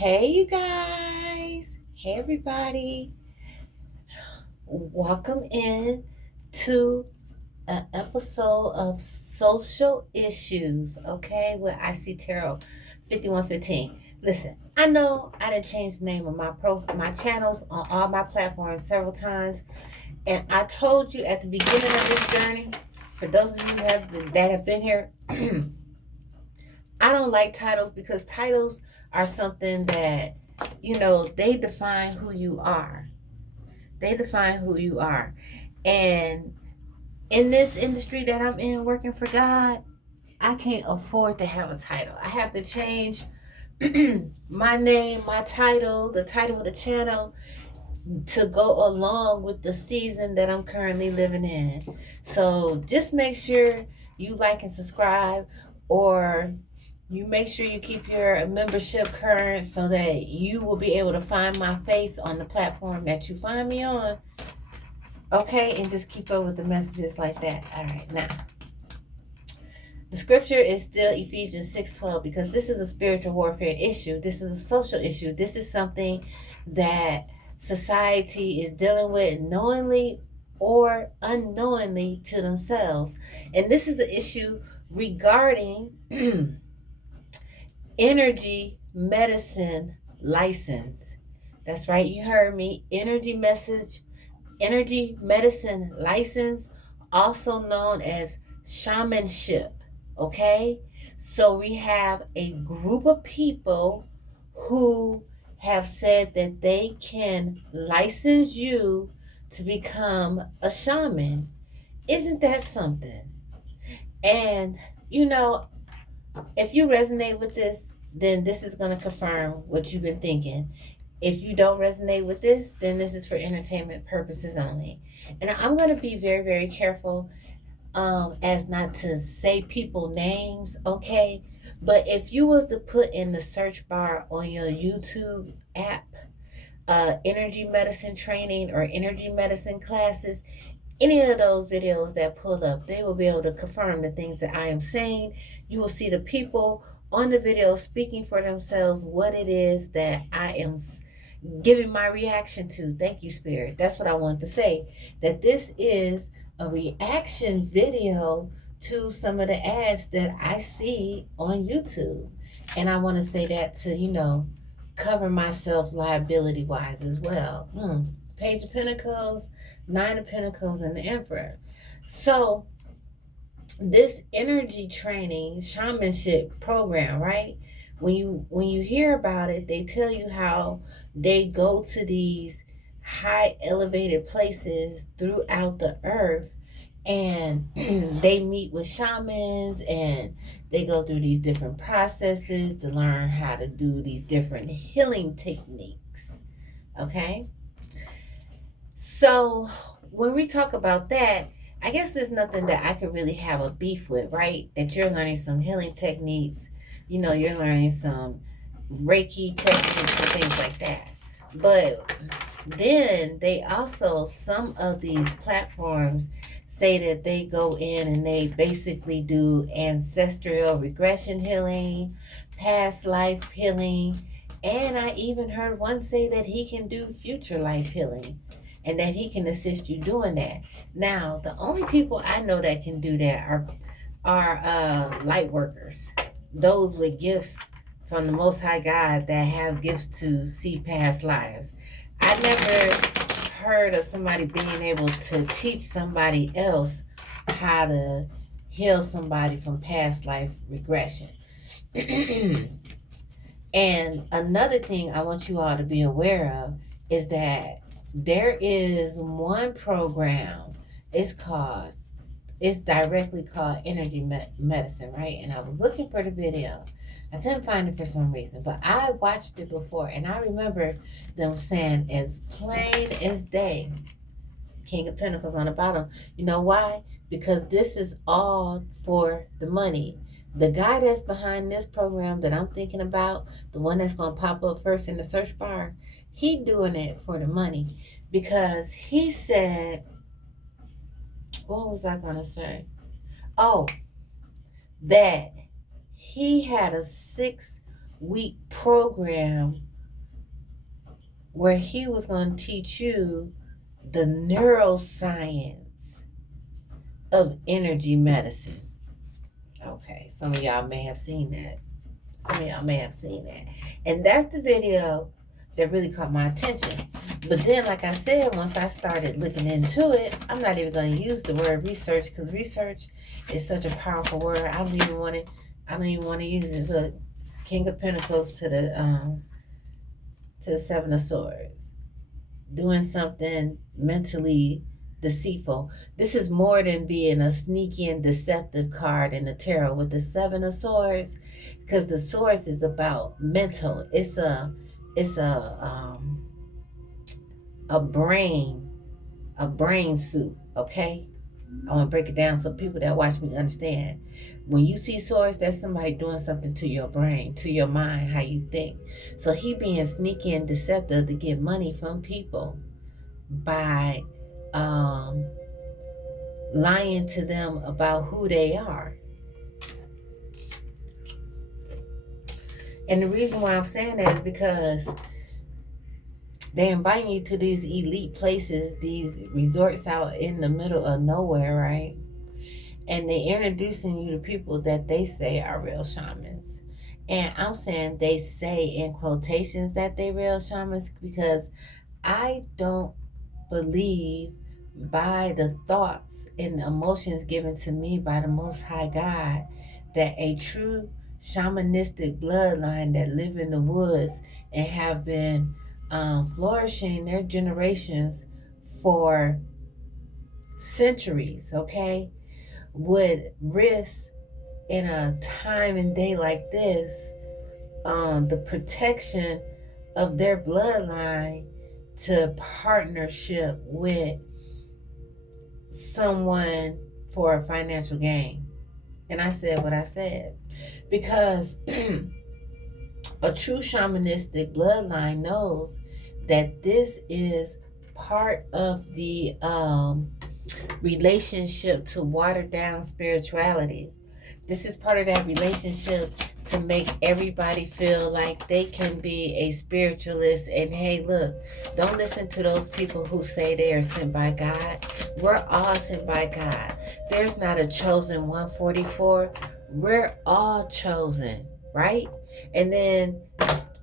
Hey, you guys. Hey, everybody. Welcome in to an episode of Social Issues, okay, with IC Tarot 5115. Listen, I know I didn't change the name of my channels on all my platforms several times, and I told you at the beginning of this journey, for those of you that have been here, I don't like titles because titles are something that, they define who you are. They define who you are. And in this industry that I'm in, working for God, I can't afford to have a title. I have to change my name, my title, the title of the channel to go along with the season that I'm currently living in. So just make sure you like and subscribe, or you make sure you keep your membership current so that you will be able to find my face on the platform that you find me on. Okay, and just keep up with the messages like that. All right, now the scripture is still Ephesians 6:12, because this is a spiritual warfare issue. This is a social issue. This is something that society is dealing with knowingly or unknowingly to themselves. And this is an issue regarding energy medicine license. That's right, you heard me. Energy medicine license, also known as shamanship. Okay, so we have a group of people who have said that they can license you to become a shaman. Isn't that something? And you know, if you resonate with this, then this is going to confirm what you've been thinking. If you don't resonate with this, then this is for entertainment purposes only. And I'm going to be very, very careful as not to say people names, okay? But if you was to put in the search bar on your YouTube app, energy medicine training or energy medicine classes, any of those videos that pull up, they will be able to confirm the things that I am saying. You will see the people on the video speaking for themselves what it is that I am giving my reaction to. Thank you, Spirit. That's what I want to say. That this is a reaction video to some of the ads that I see on YouTube. And I want to say that to, cover myself liability wise as well. Page of Pentacles, Nine of Pentacles, and the Emperor. So this energy training shamanship program, right? When you hear about it, they tell you how they go to these high elevated places throughout the earth, and they meet with shamans, and they go through these different processes to learn how to do these different healing techniques. Okay, so when we talk about that, I guess there's nothing that I could really have a beef with, right? That you're learning some healing techniques, you're learning some Reiki techniques and things like that. But then they also, some of these platforms say that they go in and they basically do ancestral regression healing, past life healing, and I even heard one say that he can do future life healing and that he can assist you doing that. Now, the only people I know that can do that are light workers, those with gifts from the Most High God that have gifts to see past lives. I never heard of somebody being able to teach somebody else how to heal somebody from past life regression. And another thing I want you all to be aware of is that there is one program. It's directly called energy medicine, right? And I was looking for the video. I couldn't find it for some reason, but I watched it before, and I remember them saying as plain as day, King of Pentacles on the bottom. You know why? Because this is all for the money. The guy that's behind this program that I'm thinking about, the one that's going to pop up first in the search bar, he doing it for the money, because he said, what was I going to say? Oh, that he had a 6-week program where he was going to teach you the neuroscience of energy medicine. Okay, some of y'all may have seen that. Some of y'all may have seen that. And that's the video that really caught my attention. But then, like I said, once I started looking into it, I'm not even going to use the word research, because research is such a powerful word. I don't even want to use it. Look, King of Pentacles to the Seven of Swords, doing something mentally deceitful. This is more than being a sneaky and deceptive card in the tarot with the Seven of Swords, because the Swords is about mental. It's a brain suit. Okay, I want to break it down so people that watch me understand. When you see swords, that's somebody doing something to your brain, to your mind, how you think. So he being sneaky and deceptive to get money from people by lying to them about who they are. And the reason why I'm saying that is because they invite you to these elite places, these resorts out in the middle of nowhere, right? And they introducing you to people that they say are real shamans. And I'm saying they say in quotations that they real shamans, because I don't believe by the thoughts and the emotions given to me by the Most High God that a true shamanistic bloodline that live in the woods and have been flourishing their generations for centuries, okay, would risk in a time and day like this the protection of their bloodline to partnership with someone for a financial gain. And I said what I said because a true shamanistic bloodline knows that this is part of the relationship to water down spirituality. This is part of that relationship to make everybody feel like they can be a spiritualist. And hey, look, don't listen to those people who say they are sent by God. We're all sent by God. There's not a chosen 144. We're all chosen, right? And then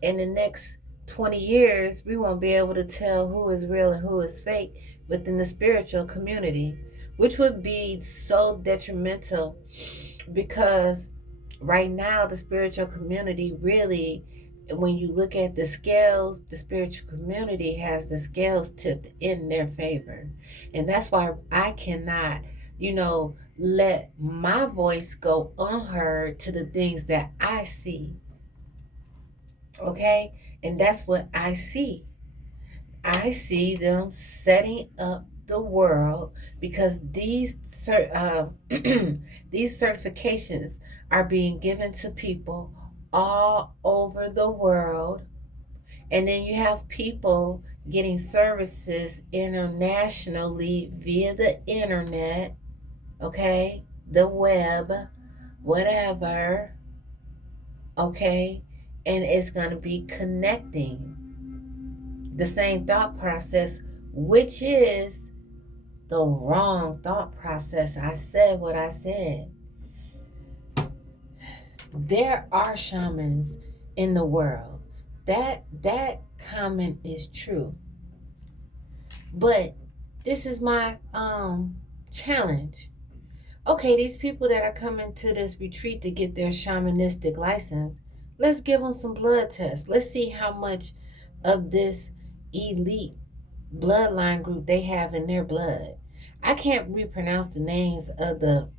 in the next 20 years, we won't be able to tell who is real and who is fake within the spiritual community, which would be so detrimental, because right now the spiritual community really, when you look at the scales, the spiritual community has the scales tipped in their favor. And that's why I cannot, let my voice go unheard to the things that I see. Okay? And that's what I see. I see them setting up the world because these these certifications are being given to people all over the world. And then you have people getting services internationally via the internet, okay, the web, whatever, okay, and it's going to be connecting the same thought process, which is the wrong thought process. I said what I said. There are shamans in the world. That comment is true. But this is my challenge. Okay, these people that are coming to this retreat to get their shamanistic license, let's give them some blood tests. Let's see how much of this elite bloodline group they have in their blood. I can't repronounce the names of the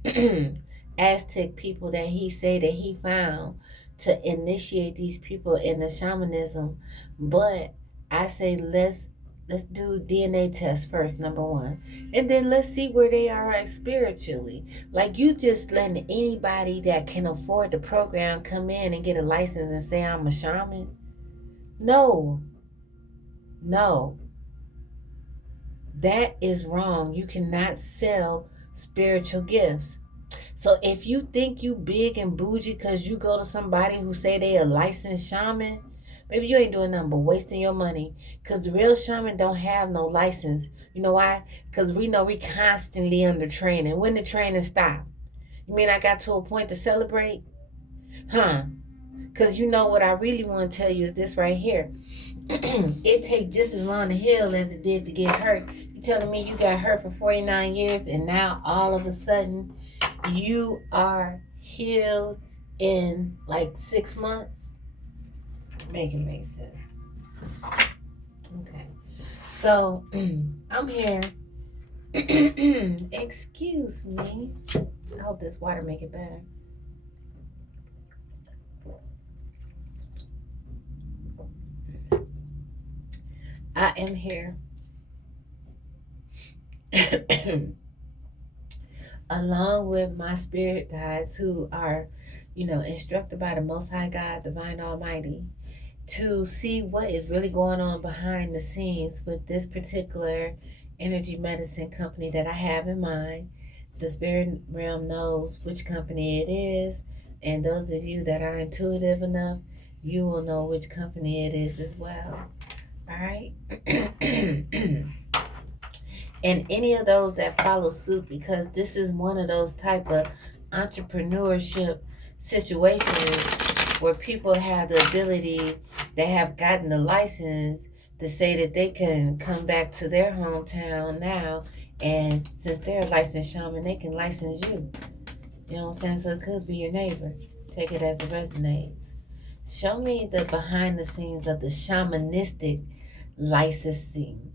Aztec people that he say that he found to initiate these people in the shamanism, but I say let's do DNA test first, number one, and then let's see where they are at spiritually. Like, you just letting anybody that can afford the program come in and get a license and say I'm a shaman? No, that is wrong. You cannot sell spiritual gifts. So if you think you big and bougie because you go to somebody who say they a licensed shaman, Maybe you ain't doing nothing but wasting your money. Because the real shaman don't have no license. You know why? Because we know we constantly under training. When the training stop? You mean I got to a point to celebrate? Huh? Because you know what I really want to tell you is this right here. It takes just as long to heal as it did to get hurt. You telling me you got hurt for 49 years and now all of a sudden you are healed in like 6 months? Make it make sense. Okay. So I'm here. Excuse me. I hope this water make it better. I am here along with my spirit guides who are, instructed by the Most High God, Divine Almighty, to see what is really going on behind the scenes with this particular energy medicine company that I have in mind. The spirit realm knows which company it is, and those of you that are intuitive enough, you will know which company it is as well. All right? And any of those that follow suit, because this is one of those type of entrepreneurship situations where people have the ability, they have gotten the license to say that they can come back to their hometown now, and since they're a licensed shaman, they can license you. You know what I'm saying? So it could be your neighbor. Take it as it resonates. Show me the behind the scenes of the shamanistic licensing.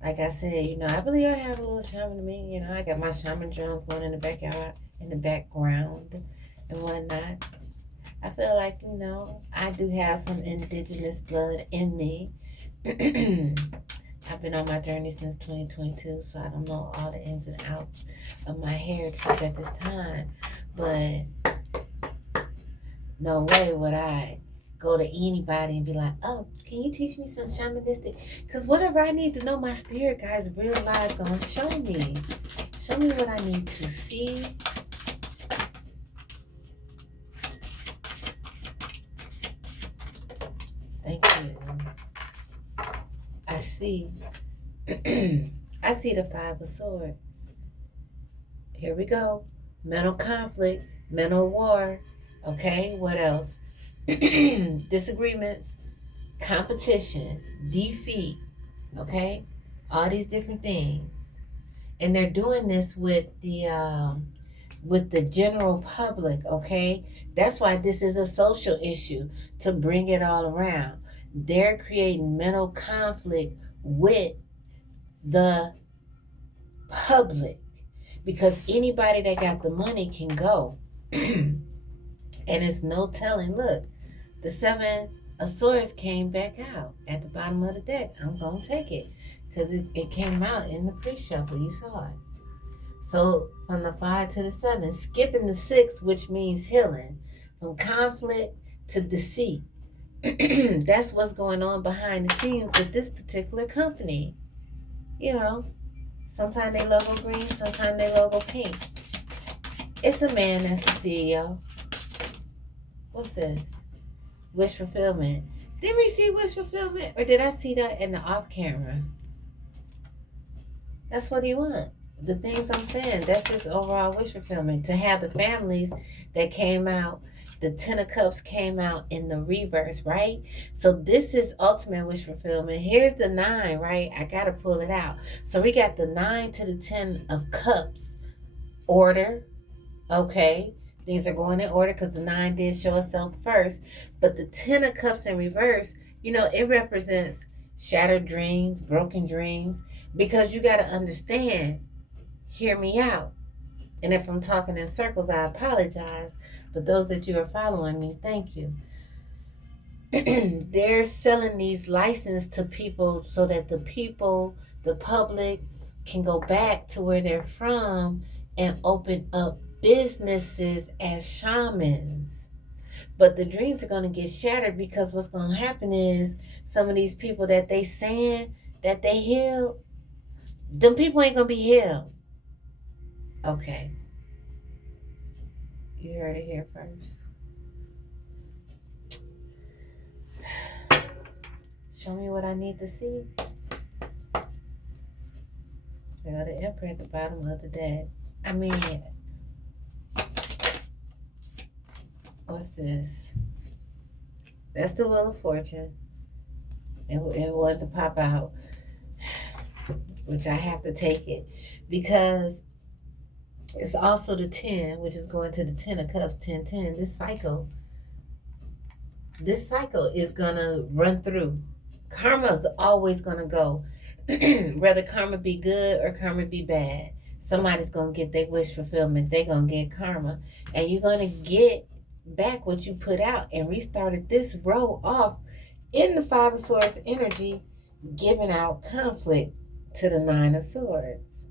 Like I said, I believe I have a little shaman in me. I got my shaman drums going in the backyard, in the background, and whatnot. I feel like, I do have some indigenous blood in me. I've been on my journey since 2022, so I don't know all the ins and outs of my heritage at this time. But no way would I go to anybody and be like, oh, can you teach me some shamanistic? Because whatever I need to know, my spirit guides real life gonna show me. Show me what I need to see. Thank you. I see. I see the Five of Swords. Here we go. Mental conflict, mental war. Okay, what else? Disagreements, competition, defeat, okay? All these different things. And they're doing this with the general public, okay? That's why this is a social issue, to bring it all around. They're creating mental conflict with the public because anybody that got the money can go. And it's no telling. Look, the Seven of Swords came back out at the bottom of the deck. I'm going to take it because it came out in the pre-shuffle. You saw it. So from the 5 to the 7, skipping the 6, which means healing, from conflict to deceit. That's what's going on behind the scenes with this particular company. Sometimes they logo green, sometimes they logo pink. It's a man that's the CEO. What's this? Wish fulfillment. Did we see wish fulfillment, or did I see that in the off camera? That's what he wants. The things I'm saying, that's his overall wish fulfillment. To have the families that came out, the 10 of Cups came out in the reverse, right? So this is ultimate wish fulfillment. Here's the 9, right? I got to pull it out. So we got the 9 to the 10 of Cups. Order, okay? Things are going in order because the 9 did show itself first. But the 10 of Cups in reverse, it represents shattered dreams, broken dreams. Because you got to understand, hear me out. And if I'm talking in circles, I apologize. But those that you are following me, thank you. They're selling these licenses to people so that the people, the public, can go back to where they're from and open up businesses as shamans. But the dreams are going to get shattered because what's going to happen is some of these people that they saying that they healed, them people ain't going to be healed. Okay. You heard it here first. Show me what I need to see. I got the emperor at the bottom of the deck. I mean, what's this? That's the Wheel of Fortune. It wanted to pop out, which I have to take it because it's also the 10, which is going to the 10 of Cups, 10, 10. This cycle is going to run through. Karma's always going to go. Whether karma be good or karma be bad, somebody's going to get their wish fulfillment. They're going to get karma. And you're going to get back what you put out, and restarted this row off in the 5 of Swords energy, giving out conflict to the 9 of Swords.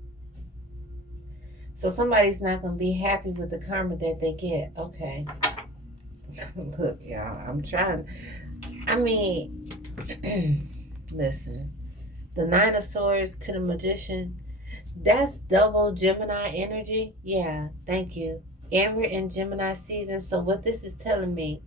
So somebody's not going to be happy with the karma that they get. Okay. Look, y'all, I'm trying. I mean, listen. The 9 of Swords to the Magician, that's double Gemini energy. Yeah, thank you. And we're in Gemini season. So what this is telling me,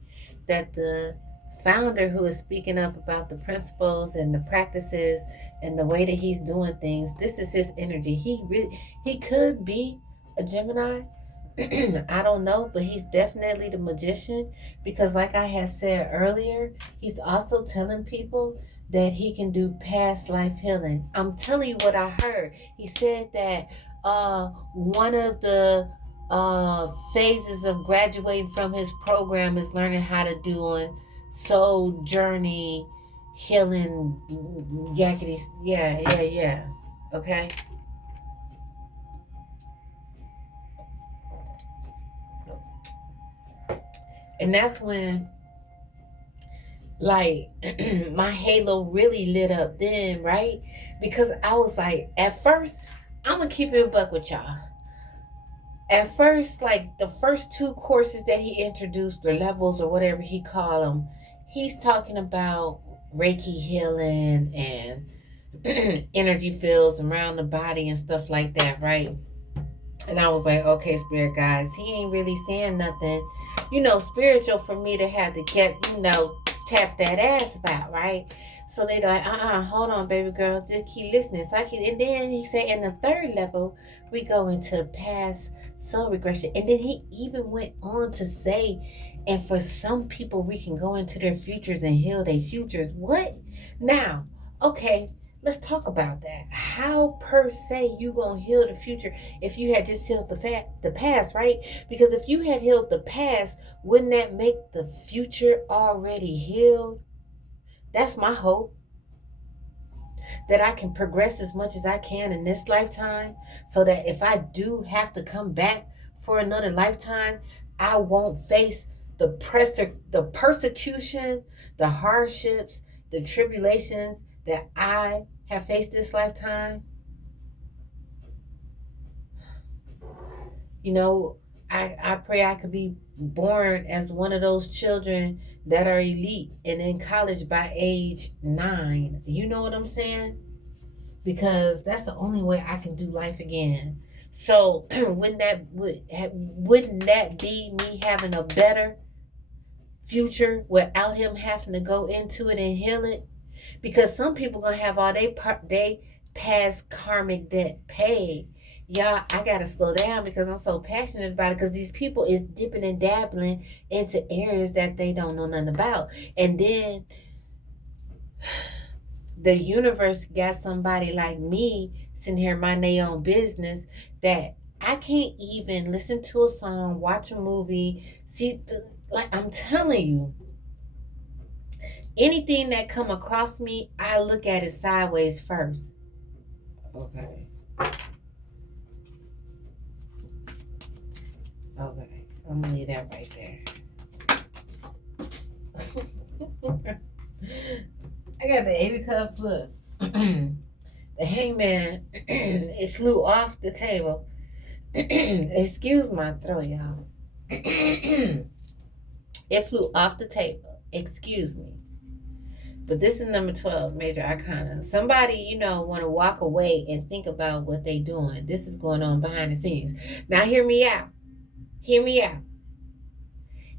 that the founder who is speaking up about the principles and the practices and the way that he's doing things, this is his energy. He could be a Gemini. I don't know, but he's definitely the Magician, because like I had said earlier, he's also telling people that he can do past life healing. I'm telling you what I heard. He said that one of the phases of graduating from his program is learning how to do soul journey healing yakety. Yeah. Okay. And that's when, like, my halo really lit up then, right? Because I was like, at first, I'm gonna keep it a buck with y'all. At first, like the first 2 courses that he introduced, or levels, or whatever he called them, he's talking about Reiki healing and energy fields around the body and stuff like that, right? And I was like, okay, spirit guys, he ain't really saying nothing, spiritual for me to have to get, tap that ass about, right? So they like, hold on, baby girl, just keep listening. And then he said, in the 3rd level, we go into past soul regression. And then he even went on to say, and for some people, we can go into their futures and heal their futures. What? Now, okay, let's talk about that. How per se you gonna heal the future if you had just healed the past, right? Because if you had healed the past, wouldn't that make the future already healed? That's my hope. That I can progress as much as I can in this lifetime, so that if I do have to come back for another lifetime, I won't face the persecution, the hardships, the tribulations that I have faced this lifetime. I pray I could be born as one of those children that are elite and in college by age 9. You know what I'm saying? Because that's the only way I can do life again. So wouldn't that be me having a better future without him having to go into it and heal it? Because some people gonna have all they past karmic debt paid. Y'all, I gotta slow down because I'm so passionate about it, because these people is dipping and dabbling into areas that they don't know nothing about. And then the universe got somebody like me sitting here minding their own business, that I can't even listen to a song, watch a movie, like I'm telling you, anything that come across me, I look at it sideways first. Okay. Okay, I'm gonna leave that right there. I got the 8 of Cups. Look, the Hangman, it flew off the table. Excuse my throat, y'all. It flew off the table. Excuse me. But this is number 12, Major Arcana. Somebody, want to walk away and think about what they doing. This is going on behind the scenes. Now, hear me out. Hear me out.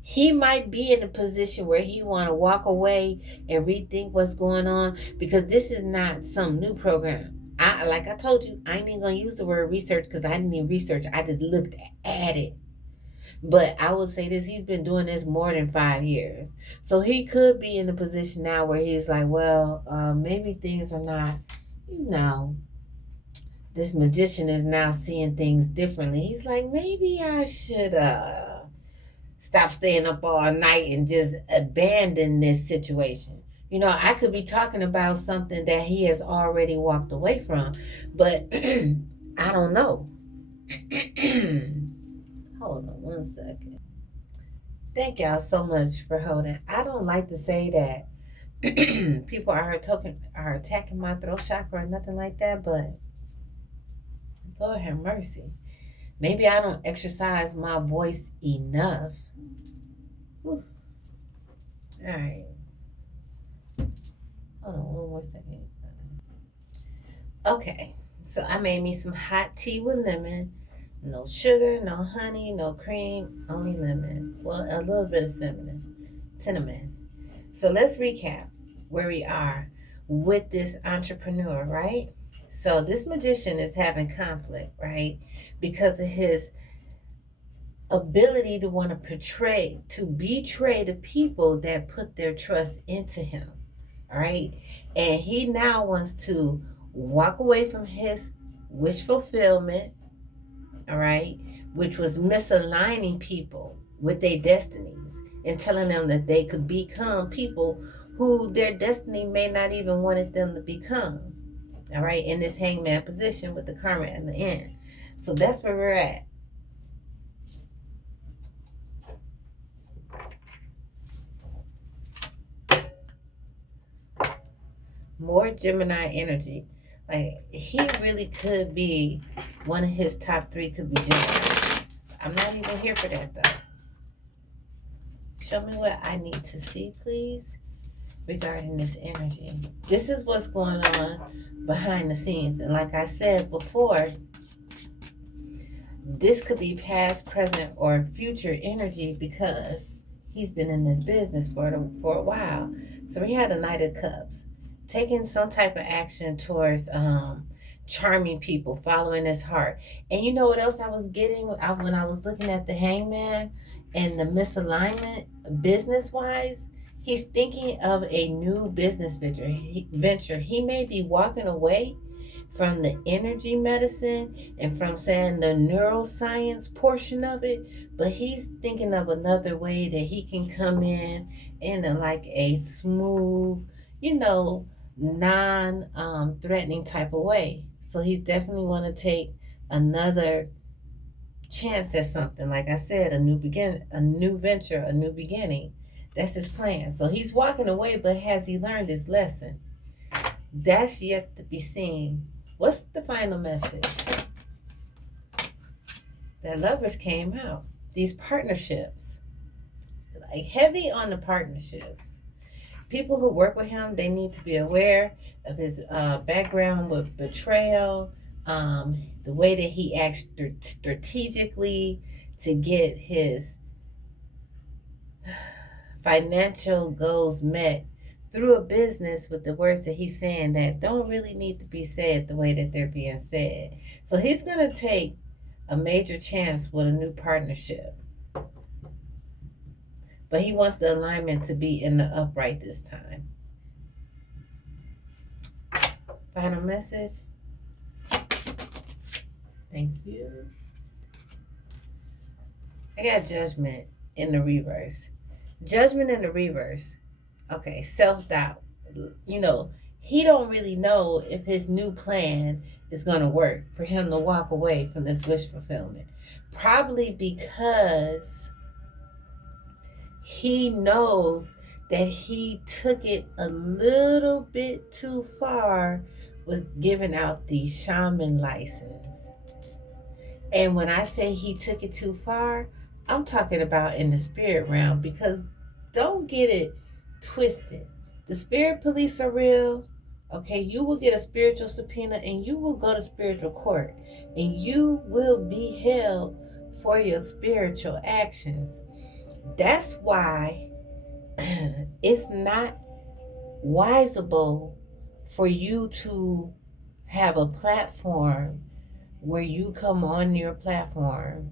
He might be in a position where he want to walk away and rethink what's going on, because this is not some new program. Like I told you, I ain't even gonna use the word research because I didn't even research. I just looked at it. But I will say this: he's been doing this more than 5 years, so he could be in a position now where he's like, well, maybe things are not, you know, this magician is now seeing things differently. He's like, maybe I should stop staying up all night and just abandon this situation. I could be talking about something that he has already walked away from, but I don't know. Hold on one second. Thank y'all so much for holding. I don't like to say that people are attacking my throat chakra or nothing like that, but Lord have mercy. Maybe I don't exercise my voice enough. Whew. All right. Hold on one more second. Okay. So I made me some hot tea with lemon. No sugar, no honey, no cream, only lemon. Well, a little bit of cinnamon. So let's recap where we are with this entrepreneur, right? So this magician is having conflict, right? Because of his ability to want to betray the people that put their trust into him. All right. And he now wants to walk away from his wish fulfillment, all right, which was misaligning people with their destinies and telling them that they could become people who their destiny may not even wanted them to become. All right, in this hangman position with the karma at the end. So that's where we're at. More Gemini energy. Like, he really could be, one of his top 3 could be Gemini. I'm not even here for that though. Show me what I need to see, please, regarding this energy. This is what's going on behind the scenes. And like I said before, this could be past, present, or future energy because he's been in this business for a while. So we had the Knight of Cups, taking some type of action towards charming people, following his heart. And you know what else I was getting when I was looking at the Hangman and the misalignment business-wise? He's thinking of a new business venture. He may be walking away from the energy medicine and from saying the neuroscience portion of it, but he's thinking of another way that he can come in like a smooth, non-threatening type of way. So he's definitely want to take another chance at something. Like I said, a new venture, a new beginning. That's his plan. So he's walking away, but has he learned his lesson? That's yet to be seen. What's the final message? That Lovers came out. These partnerships. Like, heavy on the partnerships. People who work with him, they need to be aware of his background with betrayal, the way that he acts strategically to get his financial goals met through a business with the words that he's saying that don't really need to be said the way that they're being said. So he's going to take a major chance with a new partnership. But he wants the alignment to be in the upright this time. Final message. Thank you. I got Judgment in the reverse. Judgment in the reverse. Okay, self-doubt. He don't really know if his new plan is going to work for him to walk away from this wish fulfillment. Probably because he knows that he took it a little bit too far with giving out the shaman license. And when I say he took it too far, I'm talking about in the spirit realm, because don't get it twisted. The spirit police are real. Okay, you will get a spiritual subpoena and you will go to spiritual court and you will be held for your spiritual actions. That's why it's not wiseable for you to have a platform where you come on your platform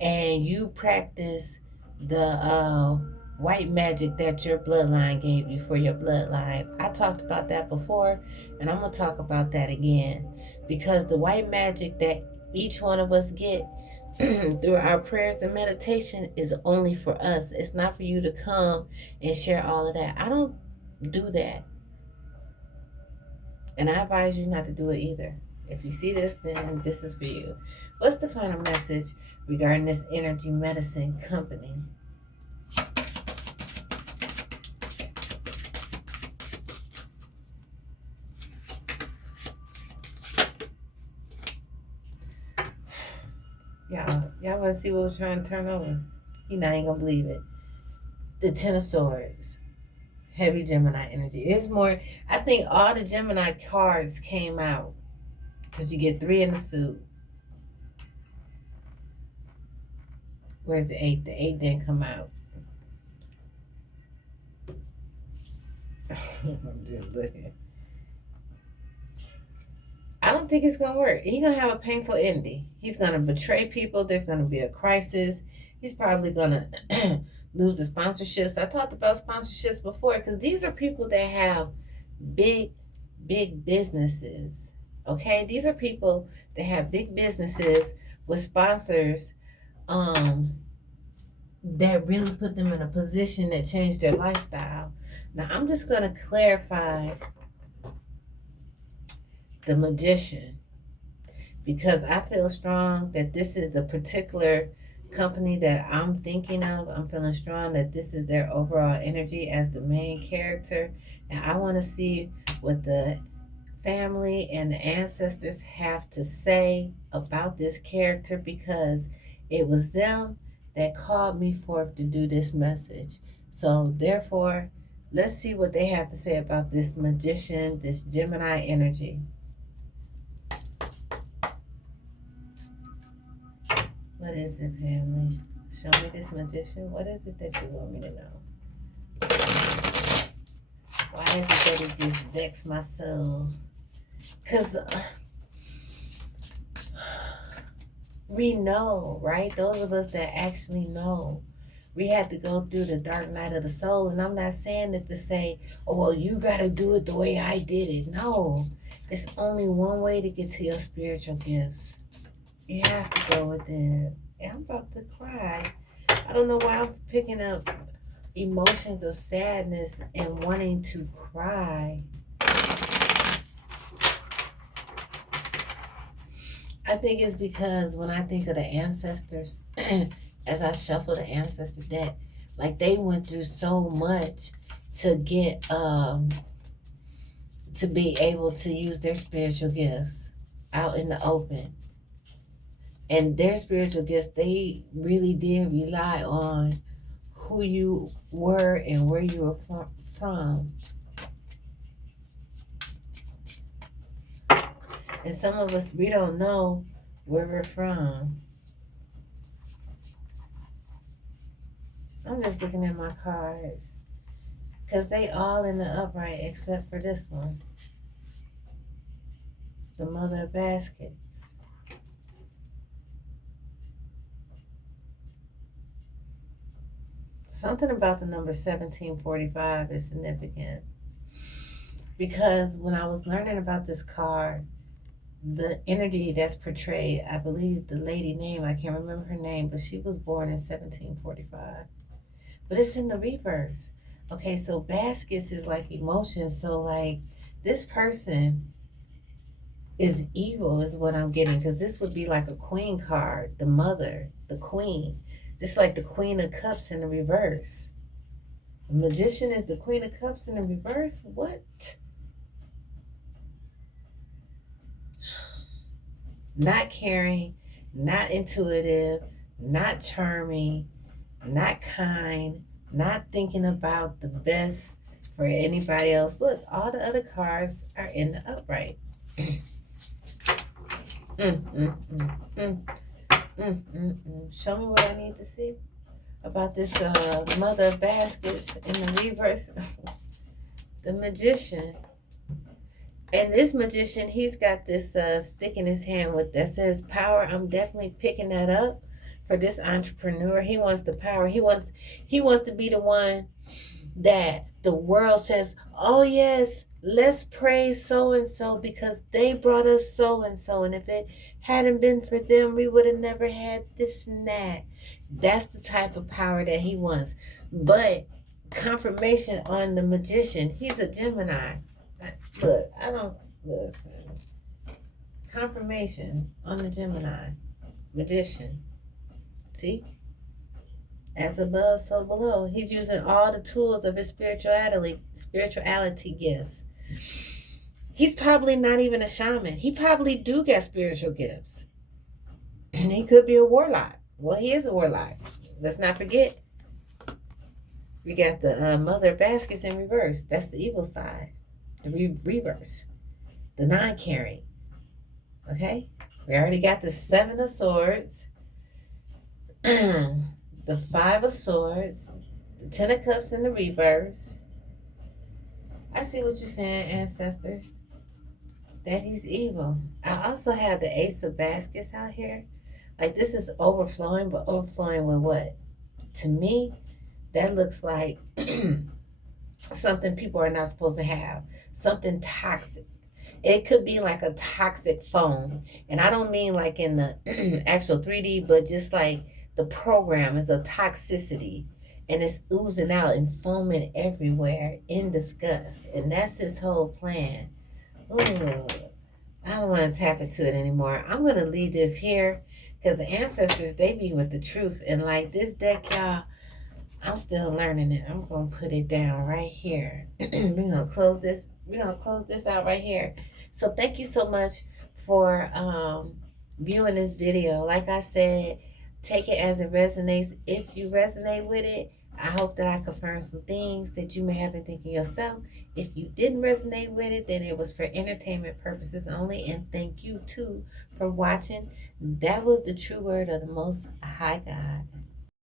and you practice the white magic that your bloodline gave you for your bloodline. I talked about that before, and I'm going to talk about that again, because the white magic that each one of us get through our prayers and meditation is only for us. It's not for you to come and share all of that. I don't do that, and I advise you not to do it either. If you see this, then this is for you. What's the final message regarding this energy medicine company? Y'all want to see what we're trying to turn over? You're not even gonna believe it. The Ten of Swords, heavy Gemini energy. It's more. I think all the Gemini cards came out because you get 3 in the suit. Where's the 8? The 8 didn't come out. I'm just looking. I don't think it's gonna work. He's gonna have a painful ending. He's gonna betray people. There's gonna be a crisis. He's probably gonna lose the sponsorships. I talked about sponsorships before because these are people that have big businesses. Okay, these are people that have big businesses with sponsors that really put them in a position that changed their lifestyle. Now I'm just gonna clarify the Magician, because I feel strong that this is the particular company that I'm thinking of. I'm feeling strong that this is their overall energy as the main character, and I want to see what the family and the ancestors have to say about this character, because it was them that called me forth to do this message. So therefore, let's see what they have to say about this Magician, this Gemini energy. What is it, family? Show me this Magician. What is it that you want me to know? Why is it that it just vexed my soul? Because we know, right? Those of us that actually know, we had to go through the dark night of the soul. And I'm not saying it to say, oh, well, you got to do it the way I did it. No, it's only one way to get to your spiritual gifts. You have to go with it. And I'm about to cry. I don't know why I'm picking up emotions of sadness and wanting to cry. I think it's because when I think of the ancestors, as I shuffle the ancestor deck, like they went through so much to get to be able to use their spiritual gifts out in the open. And their spiritual gifts, they really did rely on who you were and where you were from. And some of us, we don't know where we're from. I'm just looking at my cards, because they all in the upright except for this one. The Mother of Baskets. Something about the number 1745 is significant, because when I was learning about this card, the energy that's portrayed, I believe the lady name, I can't remember her name, but she was born in 1745. But it's in the reverse. Okay, so baskets is like emotions. So like this person is evil is what I'm getting, because this would be like a queen card, the mother, the queen. This is like the Queen of Cups in the reverse. The Magician is the Queen of Cups in the reverse? What? Not caring, not intuitive, not charming, not kind, not thinking about the best for anybody else. Look, all the other cards are in the upright. Show me what I need to see. about this mother of baskets in the reverse. The magician. And this magician, he's got this stick in his hand with that says power. I'm definitely picking that up for this entrepreneur. He wants the power. He wants to be the one that the world says, oh yes, let's praise so and so because they brought us so and so. And if it hadn't been for them, we would have never had this and that. That's the type of power that he wants. But confirmation on the magician, he's a Gemini. Look, I don't listen. Confirmation on the Gemini magician. See? As above, so below. He's using all the tools of his spirituality gifts. He's probably not even a shaman. He probably do get spiritual gifts. He could be a warlock. Well, he is a warlock. Let's not forget. We got the mother of baskets in reverse. That's the evil side. The reverse. The non-caring. Okay? We already got the 7 of swords. The 5 of swords. The 10 of cups in the reverse. I see what you're saying, ancestors. That he's evil. I also have the ace of baskets out here. Like this is overflowing, but overflowing with what? To me, that looks like something people are not supposed to have. Something toxic. It could be like a toxic foam. And I don't mean like in the actual 3D, but just like the program is a toxicity. And it's oozing out and foaming everywhere in disgust. And that's his whole plan. Ooh, I don't want to tap into it anymore. I'm going to leave this here because the ancestors, they be with the truth. And like this deck, y'all, I'm still learning it. I'm going to put it down right here. We're going to close this. We're going to close this out right here. So thank you so much for viewing this video. Like I said, take it as it resonates. If you resonate with it, I hope that I confirmed some things that you may have been thinking yourself. If you didn't resonate with it, then it was for entertainment purposes only. And thank you, too, for watching. That was the true word of the Most High God.